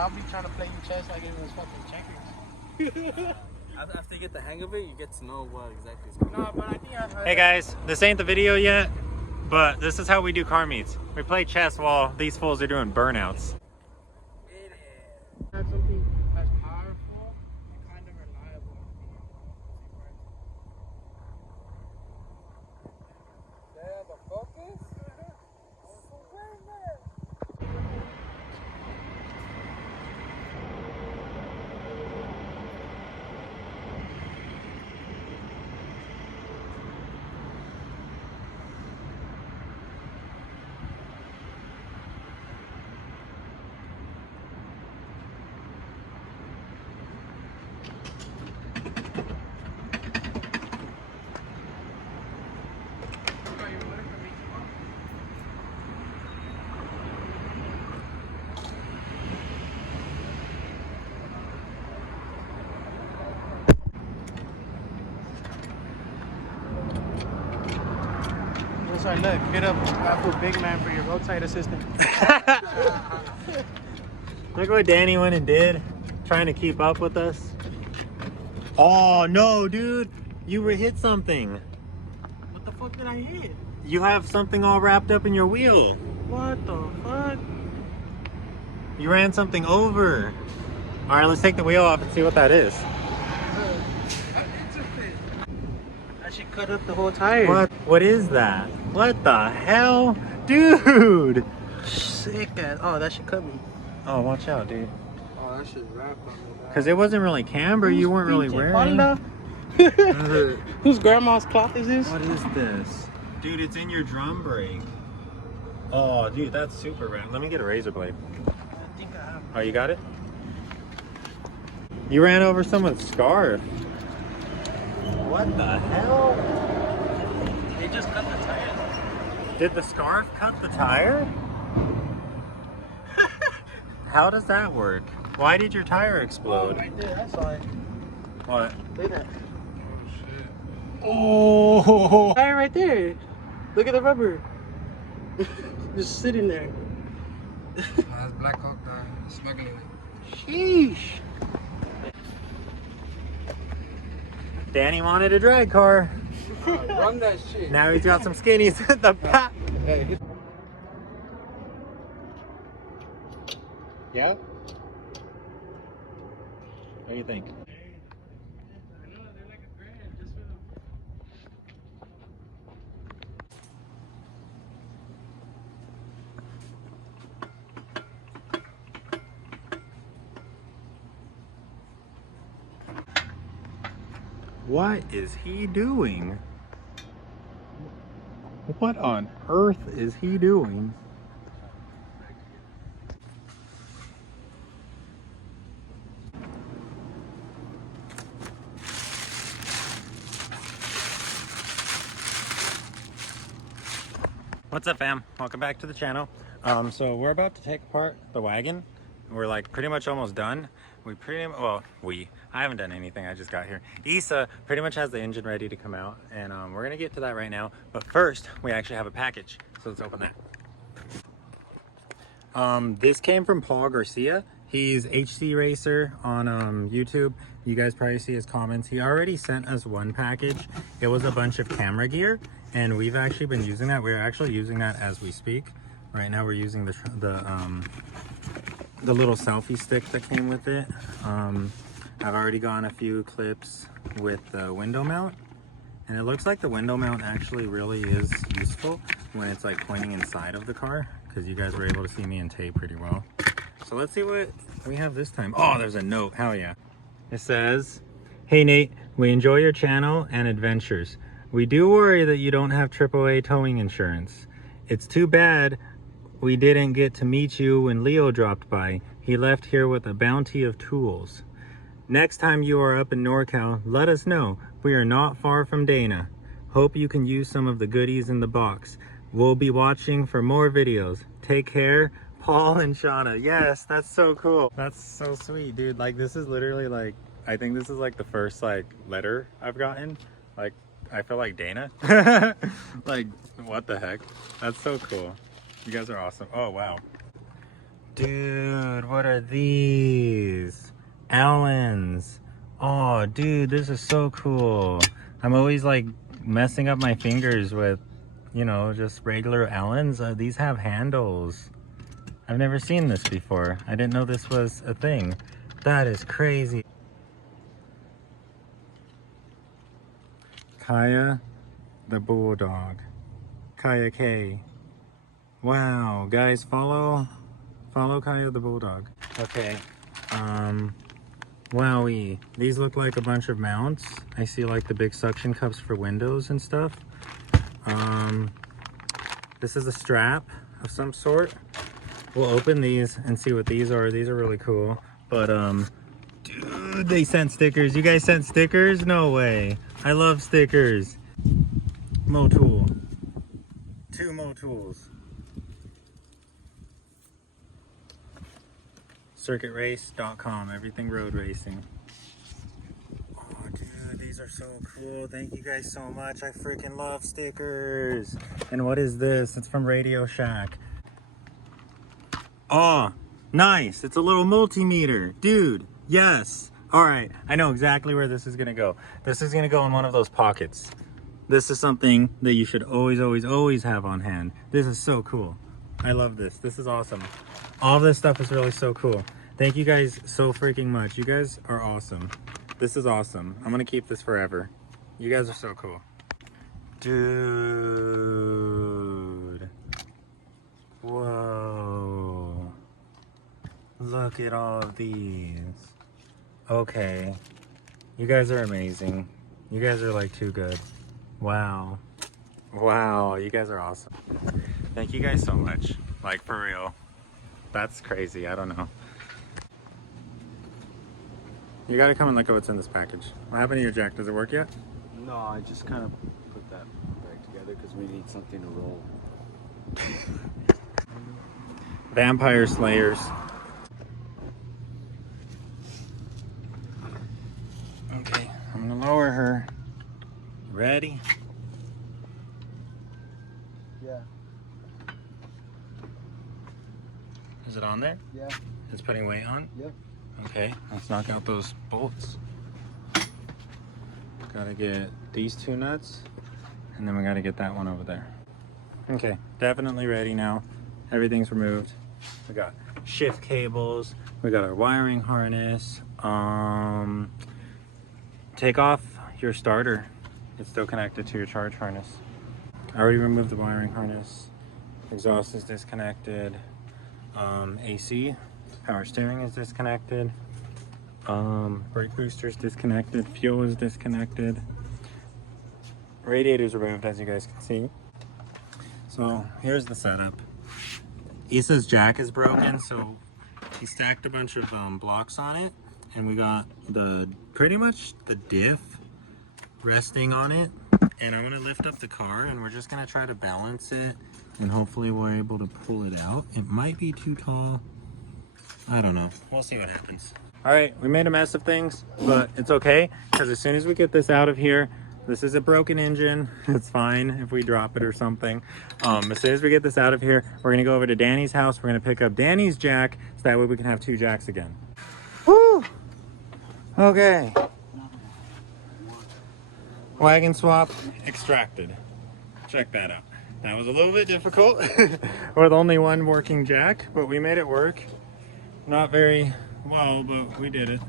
I'll be trying to play you chess like it was fucking checkers. After you get the hang of it, you get to know what exactly is going on. No, but I think Hey guys, this ain't the video yet, but this is how we do car meets. We play chess while these fools are doing burnouts. have something as powerful and kind of reliable as me. Yeah, the focus? Sorry, look, hit up Apple Bigman for your roadside assistant. Look what Danny went and did, trying to keep up with us. Oh no, dude, you hit something. What the fuck did I hit? You have something all wrapped up in your wheel. What the fuck? You ran something over. All right, let's take the wheel off and see what that is. That shit cut up the whole tire. What? What is that? What the hell? Dude! Sick ass. Oh, that shit cut me. Oh, watch out, dude. Oh, that shit wrapped on me. Because it wasn't really camber, you weren't really wearing. Whose grandma's cloth is this? What is this? Dude, it's in your drum brake. Oh, dude, that's super rad. Let me get a razor blade. I think I have. Oh, you got it? You ran over someone's scarf. What the hell? They just cut the tire. Did the scarf cut the tire? How does that work? Why did your tire explode? Right there, I saw it. What? Look at that. Oh! Tire right there. Look at the rubber. Just sitting there. That's Black Hawk smuggling it. Sheesh. Danny wanted a drag car. Run that shit. Now he's got some skinnies at the back. Hey. Yeah? What do you think? What is he doing? What on earth is he doing? What's up, fam? Welcome back to the channel. So we're about to take apart the wagon. We're like pretty much almost done. I haven't done anything, I just got here. Issa pretty much has the engine ready to come out, and we're gonna get to that right now. But first, we actually have a package, so let's open that. This came from Paul Garcia. He's HC Racer on YouTube. You guys probably see his comments. He already sent us one package. It was a bunch of camera gear, and we've actually been using that. We're actually using that as we speak. Right now we're using the little selfie stick that came with it. I've already gotten a few clips with the window mount, and it looks like the window mount actually really is useful when it's like pointing inside of the car, because you guys were able to see me in tape pretty well. So let's see what we have this time. Oh, there's a note. Hell yeah. It says, "Hey Nate, we enjoy your channel and adventures. We do worry that you don't have AAA towing insurance. It's too bad we didn't get to meet you when Leo dropped by. He left here with a bounty of tools. Next time you are up in NorCal, let us know. We are not far from Dana. Hope you can use some of the goodies in the box. We'll be watching for more videos. Take care, Paul and Shauna." Yes, that's so cool. That's so sweet, dude. Like, this is literally like, I think this is like the first like letter I've gotten. Like, I feel like Dana. Like, what the heck? That's so cool. You guys are awesome. Oh, wow. Dude, what are these? Allens. Oh, dude, this is so cool. I'm always like messing up my fingers with, you know, just regular Allens. These have handles. I've never seen this before. I didn't know this was a thing. That is crazy. Kaya the Bulldog. Kaya K. Wow, guys, follow Kaya the Bulldog. Okay, wowie. These look like a bunch of mounts. I see like the big suction cups for windows and stuff. This is a strap of some sort. We'll open these and see what these are. These are really cool. But dude, they sent stickers. You guys sent stickers? No way. I love stickers. Motul. 2 Motuls. CircuitRace.com. Everything road racing. Oh, dude, these are so cool. Thank you guys so much. I freaking love stickers. And what is this? It's from Radio Shack. Oh, nice. It's a little multimeter. Dude, yes. All right, I know exactly where this is gonna go. This is gonna go in one of those pockets. This is something that you should always have on hand. This is so cool. I love this. This is awesome. All this stuff is really so cool. Thank you guys so freaking much. You guys are awesome. This is awesome. I'm gonna keep this forever. You guys are so cool. Dude. Whoa. Look at all of these. Okay. You guys are amazing. You guys are like too good. Wow. Wow, you guys are awesome. Thank you guys so much. Like, for real. That's crazy. I don't know. You gotta come and look at what's in this package. What happened to your jack? Does it work yet? No, I just kind of put that back together because we need something to roll. Vampire Slayers. Okay, I'm gonna lower her. Ready? Yeah. Is it on there? Yeah. It's putting weight on? Yep. Okay, let's knock out those bolts. Gotta get these 2 nuts, and then we gotta get that one over there. Okay, definitely ready now. Everything's removed. We got shift cables, we got our wiring harness. Take off your starter. It's still connected to your charge harness. I already removed the wiring harness. Exhaust is disconnected. AC, power steering is disconnected. Brake booster is disconnected. Fuel is disconnected. Radiator's removed, as you guys can see. So here's the setup. Issa's jack is broken, so he stacked a bunch of blocks on it, and we got pretty much the diff resting on it. And I'm gonna lift up the car, and we're just gonna try to balance it, and hopefully we're able to pull it out. It might be too tall. I don't know. We'll see what happens. All right, we made a mess of things, but it's okay, because as soon as we get this out of here, this is a broken engine. It's fine if we drop it or something. As soon as we get this out of here, we're gonna go over to Danny's house. We're gonna pick up Danny's jack, so that way we can have 2 jacks again. Woo! Okay. Wagon swap extracted. Check that out. That was a little bit difficult with only 1 working jack, but we made it work. Not very well, but we did it.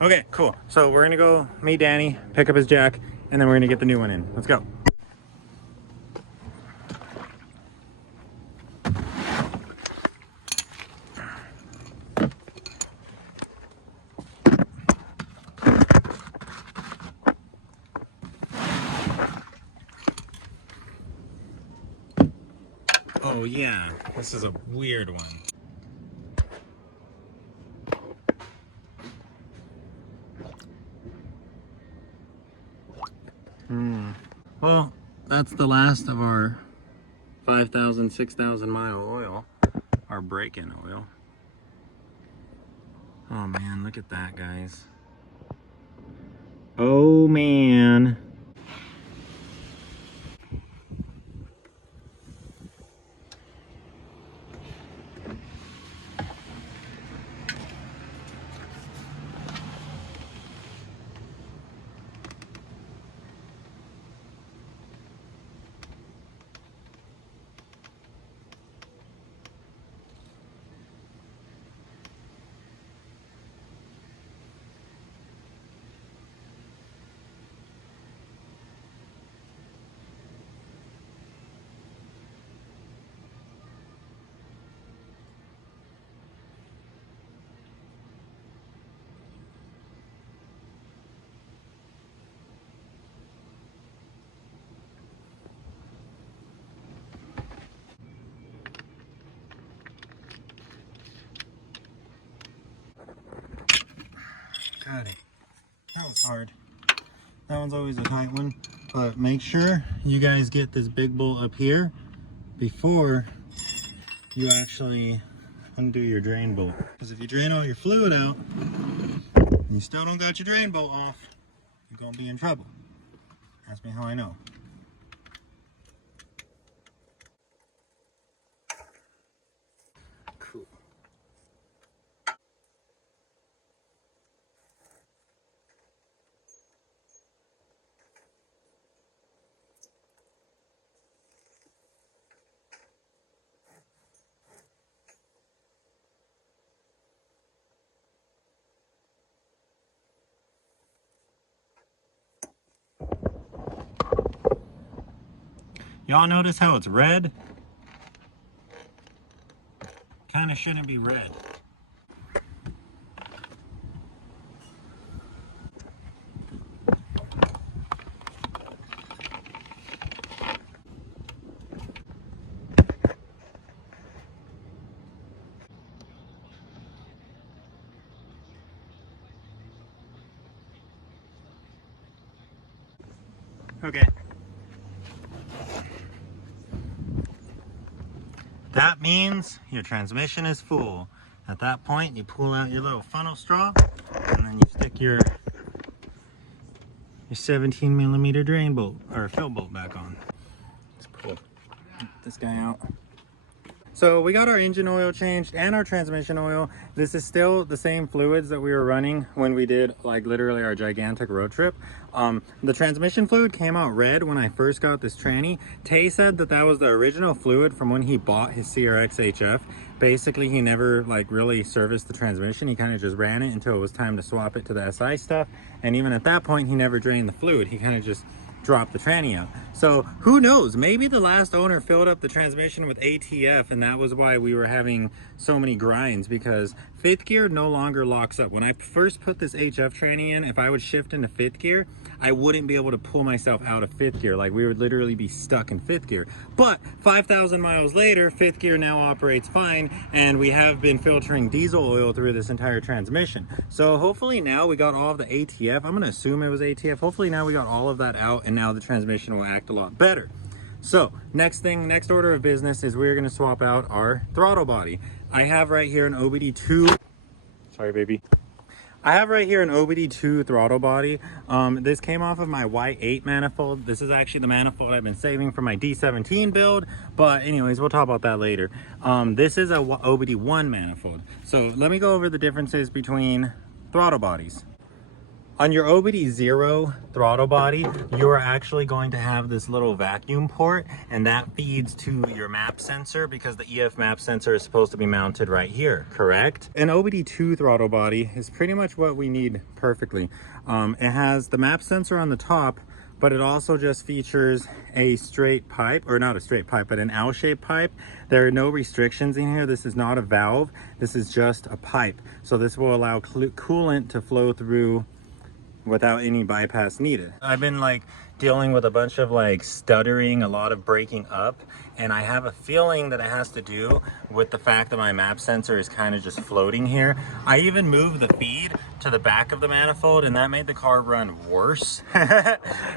Okay, cool. So we're gonna go meet Danny, pick up his jack, and then we're gonna get the new one in. Let's go. Oh yeah, this is a weird one. Well, that's the last of our 5,000, 6,000 mile oil, our break-in oil. Oh man, look at that, guys. Oh man. always hard. That one's always a tight one. But make sure you guys get this big bolt up here before you actually undo your drain bolt. Because if you drain all your fluid out and you still don't got your drain bolt off, you're gonna be in trouble. Ask me how I know. Cool. Y'all notice how it's red? Kind of shouldn't be red. Okay. That means your transmission is full. At that point, you pull out your little funnel straw, and then you stick your 17mm drain bolt, or fill bolt back on. Let's pull this guy out. So we got our engine oil changed and our transmission oil. This is still the same fluids that we were running when we did like literally our gigantic road trip. The transmission fluid came out red when I first got this tranny. Tay said that that was the original fluid from when he bought his CRX HF. Basically, he never like really serviced the transmission. He kind of just ran it until it was time to swap it to the SI stuff. And even at that point, he never drained the fluid. He kind of just drop the tranny out. So who knows, maybe the last owner filled up the transmission with ATF and that was why we were having so many grinds, because fifth gear no longer locks up. When I first put this HF tranny in, if I would shift into fifth gear, I wouldn't be able to pull myself out of fifth gear. Like we would literally be stuck in fifth gear. But 5,000 miles later, fifth gear now operates fine, and we have been filtering diesel oil through this entire transmission. So hopefully now we got all of the ATF. I'm gonna assume it was ATF. Hopefully now we got all of that out and now the transmission will act a lot better. So next order of business is we're gonna swap out our throttle body. I have right here an OBD2. Sorry, baby. I have right here an OBD2 throttle body. This came off of my Y8 manifold. This is actually the manifold I've been saving for my D17 build, but anyways, we'll talk about that later. This is a OBD1 manifold. So let me go over the differences between throttle bodies. On your OBD0 throttle body, you're actually going to have this little vacuum port, and that feeds to your map sensor because the EF map sensor is supposed to be mounted right here, correct? An OBD2 throttle body is pretty much what we need perfectly. It has the map sensor on the top, but it also just features a straight pipe, or not a straight pipe, but an L-shaped pipe. There are no restrictions in here. This is not a valve. This is just a pipe. So this will allow coolant to flow through without any bypass needed. I've been like dealing with a bunch of like stuttering, a lot of breaking up, and I have a feeling that it has to do with the fact that my map sensor is kind of just floating here. I even moved the feed to the back of the manifold and that made the car run worse.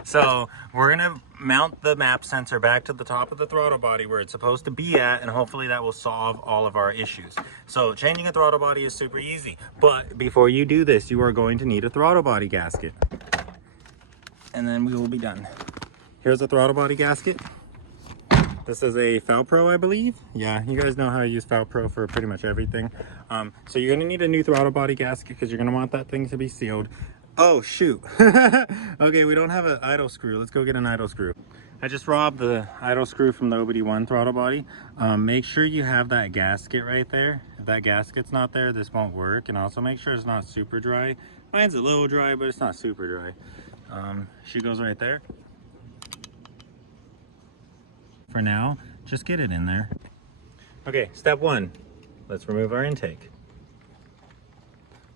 So we're gonna mount the map sensor back to the top of the throttle body where it's supposed to be at, and hopefully that will solve all of our issues. So changing a throttle body is super easy, but before you do this, you are going to need a throttle body gasket, and then we will be done. Here's a throttle body gasket. This is a Falpro, I believe. Yeah, you guys know how I use Falpro for pretty much everything. So you're gonna need a new throttle body gasket because you're gonna want that thing to be sealed. Oh shoot. Okay, we don't have an idle screw. Let's go get an idle screw. I just robbed the idle screw from the OBD1 throttle body. Make sure you have that gasket right there. If that gasket's not there, this won't work. And also make sure it's not super dry. Mine's a little dry, but it's not super dry. She goes right there. For now, just get it in there. Okay, step one. Let's remove our intake.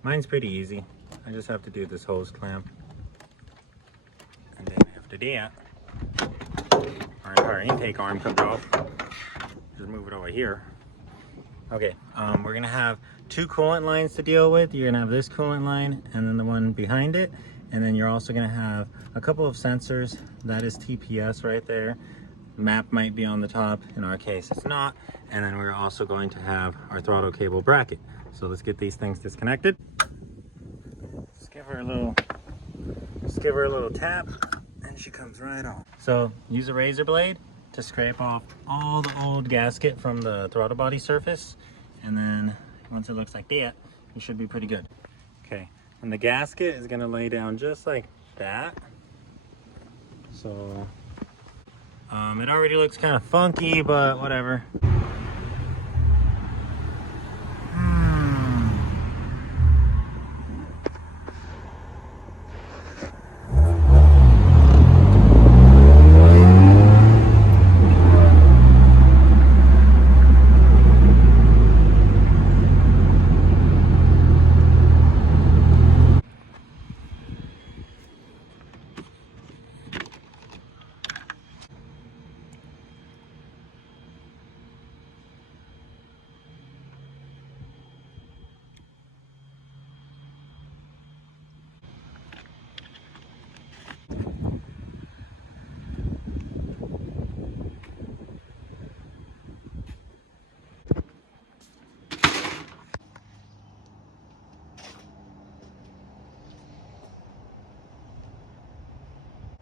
Mine's pretty easy. I just have to do this hose clamp. And then after that, our intake arm comes off. Just move it over here. Okay, we're gonna have two coolant lines to deal with. You're gonna have this coolant line and then the one behind it. And then you're also going to have a couple of sensors. That is TPS right there. Map might be on the top. In our case, it's not. And then we're also going to have our throttle cable bracket. So let's get these things disconnected. Just give her a little tap and she comes right off. So use a razor blade to scrape off all the old gasket from the throttle body surface. And then once it looks like that, you should be pretty good. Okay, and the gasket is gonna lay down just like that. So it already looks kind of funky, but whatever.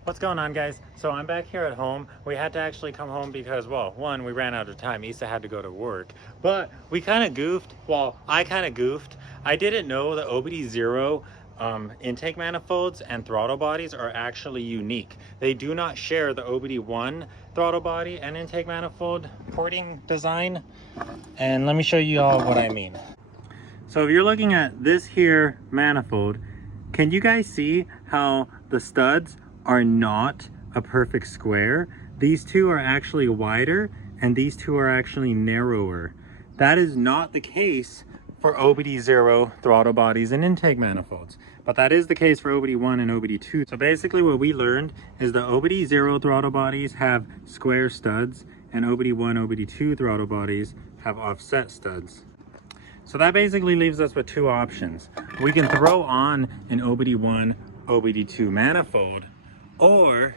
What's going on, guys? So I'm back here at home. We had to actually come home because, well, one, we ran out of time. Issa had to go to work, but we kind of goofed. Well, I kind of goofed. I didn't know the OBD0 intake manifolds and throttle bodies are actually unique. They do not share the OBD1 throttle body and intake manifold porting design. And let me show you all what I mean. So if you're looking at this here manifold, can you guys see how the studs are not a perfect square? These two are actually wider and these two are actually narrower. That is not the case for OBD0 throttle bodies and intake manifolds, but that is the case for OBD1 and OBD2. So basically what we learned is the OBD0 throttle bodies have square studs and OBD1, OBD2 throttle bodies have offset studs. So that basically leaves us with two options. We can throw on an OBD1, OBD2 manifold, or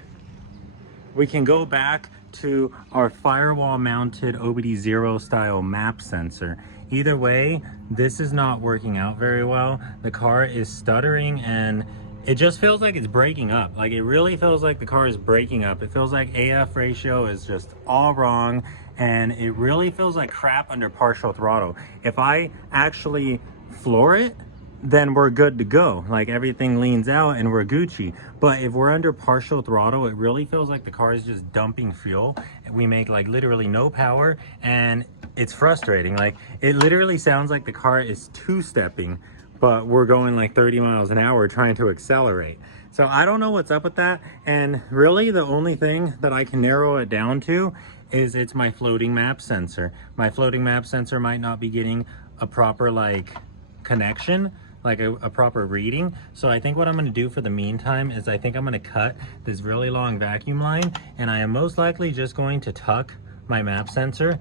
we can go back to our firewall mounted OBD0 style map sensor. Either way, this is not working out very well. The car is stuttering and it just feels like it's breaking up. Like, it really feels like the car is breaking up. It feels like AF ratio is just all wrong, and it really feels like crap under partial throttle. If I actually floor it, then we're good to go. Like, everything leans out and we're Gucci. But if we're under partial throttle, it really feels like the car is just dumping fuel. We make like literally no power, and it's frustrating. Like, it literally sounds like the car is two-stepping, but we're going like 30 miles an hour trying to accelerate. So I don't know what's up with that. And really the only thing that I can narrow it down to is it's my floating map sensor. My floating map sensor might not be getting a proper like connection, like a proper reading. So I think what I'm gonna do for the meantime is I think I'm gonna cut this really long vacuum line, and I am most likely just going to tuck my map sensor.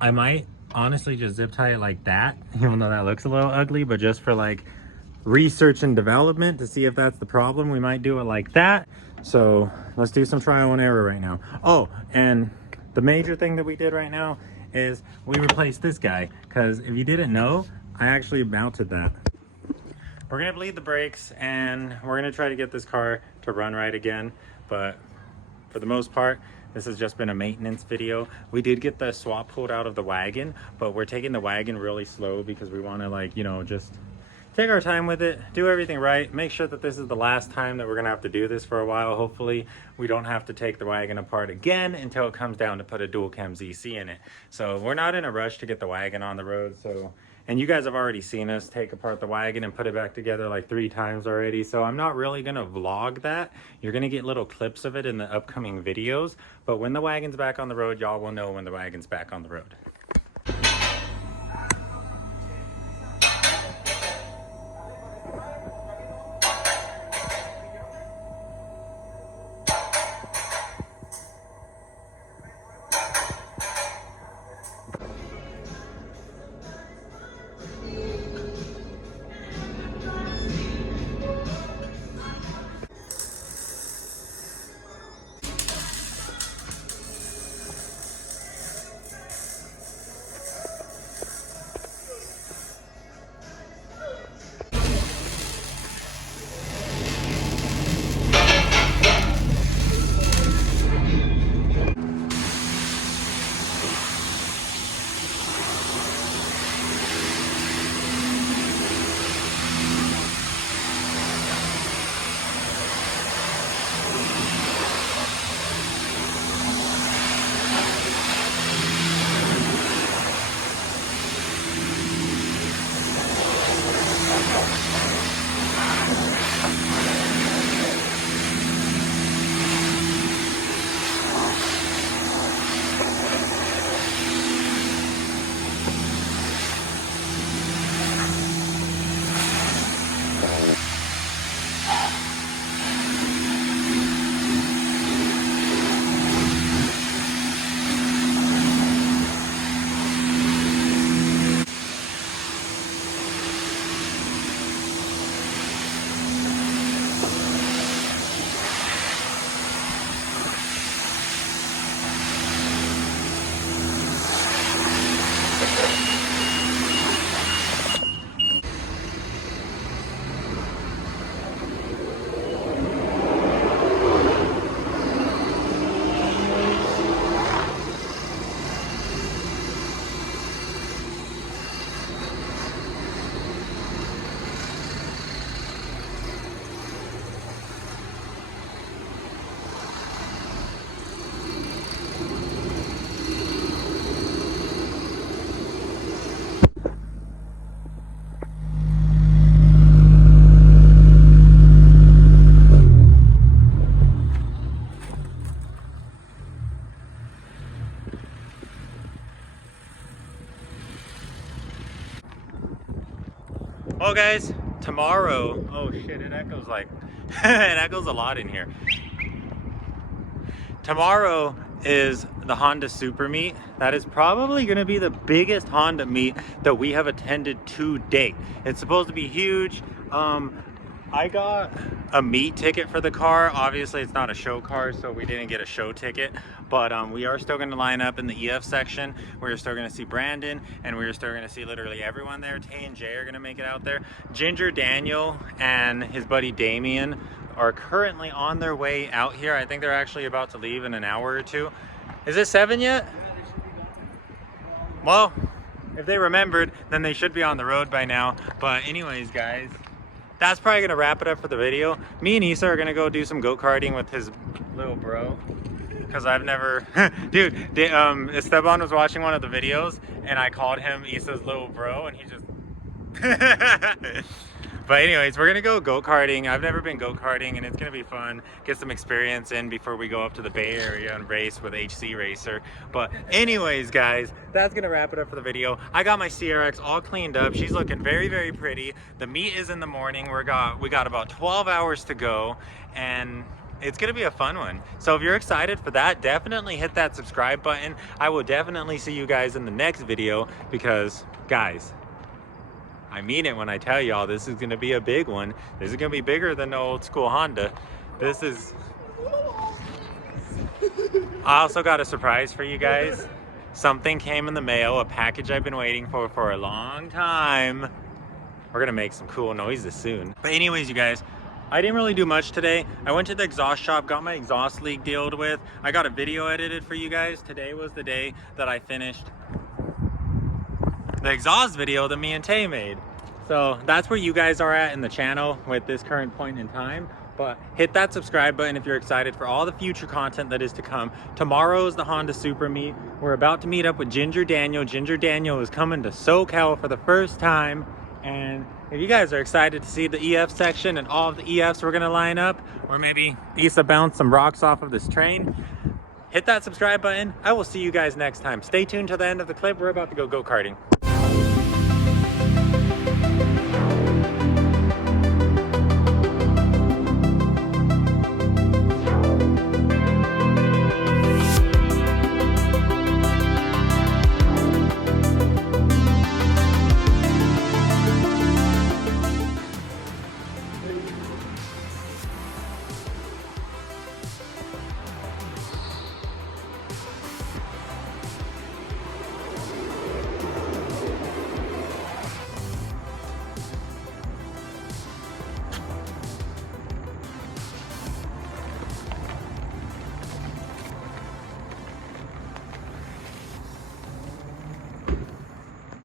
I might honestly just zip tie it like that, even though that looks a little ugly, but just for like research and development to see if that's the problem, we might do it like that. So let's do some trial and error right now. Oh, and the major thing that we did right now is we replaced this guy, because if you didn't know, I actually mounted that. We're gonna bleed the brakes and we're gonna try to get this car to run right again, but for the most part, this has just been a maintenance video. We did get the swap pulled out of the wagon, but we're taking the wagon really slow because we want to, like, you know, just take our time with it, do everything right, make sure that this is the last time that we're gonna have to do this for a while. Hopefully we don't have to take the wagon apart again until it comes down to put a dual cam ZC in it. So we're not in a rush to get the wagon on the road. So, and you guys have already seen us take apart the wagon and put it back together like 3 times already. So I'm not really gonna vlog that. You're gonna get little clips of it in the upcoming videos. But when the wagon's back on the road, y'all will know when the wagon's back on the road. Well guys, tomorrow, oh shit, it echoes like, it echoes a lot in here. Tomorrow is the Honda Super Meet. That is probably going to be the biggest Honda meet that we have attended to date. It's supposed to be huge. I got a meet ticket for the car. Obviously it's not a show car, so we didn't get a show ticket, but we are still going to line up in the EF section. We're still going to see Brandon, and we're still going to see literally everyone there. Tay and Jay are going to make it out there. Ginger Daniel and his buddy Damien are currently on their way out here. I think they're actually about to leave in an hour or two. Is it 7 yet? Well, if they remembered, then they should be on the road by now. But anyways, guys, that's probably gonna wrap it up for the video. Me and Issa are gonna go do some go-karting with his little bro, because I've never dude, Esteban was watching one of the videos and I called him Issa's little bro, and he just but anyways, we're gonna go go-karting. I've never been go-karting, and it's gonna be fun. Get some experience in before we go up to the Bay Area and race with HC Racer. But anyways, guys, that's gonna wrap it up for the video. I got my CRX all cleaned up. She's looking very, very pretty. The meet is in the morning. We got about 12 hours to go, and it's gonna be a fun one. So if you're excited for that, definitely hit that subscribe button. I will definitely see you guys in the next video, because guys, I mean it when I tell y'all this is gonna be a big one. This is gonna be bigger than the old school Honda. This is... I also got a surprise for you guys. Something came in the mail, a package I've been waiting for a long time. We're gonna make some cool noises soon. But anyways, you guys, I didn't really do much today. I went to the exhaust shop, got my exhaust leak dealt with. I got a video edited for you guys. Today was the day that I finished the exhaust video that me and Tay made. So that's where you guys are at in the channel with this current point in time. But hit that subscribe button if you're excited for all the future content that is to come. Tomorrow is the Honda Super Meet. We're about to meet up with Ginger Daniel. Ginger Daniel is coming to SoCal for the first time. And if you guys are excited to see the EF section and all of the EFs we're gonna line up, or maybe Issa bounce some rocks off of this train, hit that subscribe button. I will see you guys next time. Stay tuned to the end of the clip. We're about to go go-karting.